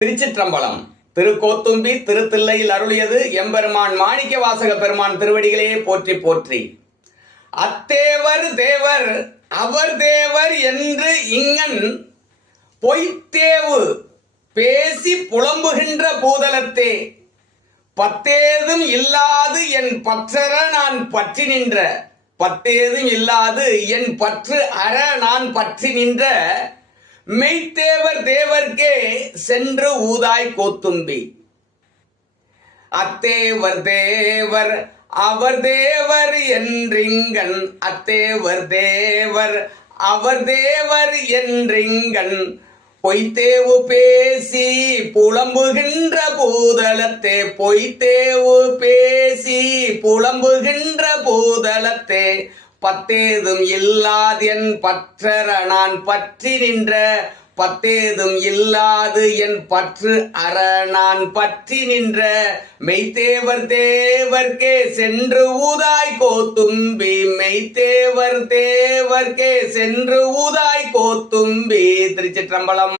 திருச்சிற்றம்பலம். திருக்கோத்தும்பி திருத்தில்லையில் அருளியது எம்பெருமான் மாணிக்க வாசக பெருமான் திருவடிகளே போற்றி போற்றி. அத்தேவர் தேவர் அவர் தேவர் என்று இங்கன் பொய்த்தேவு பேசி புலம்புகின்ற பூதலத்தே பத்தேதும் இல்லாது என் பற்றற நான் பற்றி நின்ற பத்தேதும் இல்லாது என் பற்று அற நான் பற்றி நின்ற மெய்த்தேவர் தேவர்க்கே சென்று ஊதாய் கோத்தும்பி. அத்தேவர் தேவர் அவர் தேவர் என்றிங்கன் அத்தேவர் தேவர் அவர் தேவர் என்றிங்கன் பொய்த்தேவு பேசி புலம்புகின்ற பூதலத்தே பொய்த்தேவு பேசி புலம்புகின்ற பூதலத்தே பத்தேதும் இல்லாது என் பற்றற நான் பற்றி நின்ற பத்தேதும் இல்லாது என் பற்று அற நான் பற்றி நின்ற மெய்த்தேவர் தேவர்க்கே சென்று ஊதாய் கோத்தும்பி. மெய்த்தேவர் தேவர்க்கே சென்று ஊதாய் கோத்தும்பி. திருச்சிற்றம்பலம்.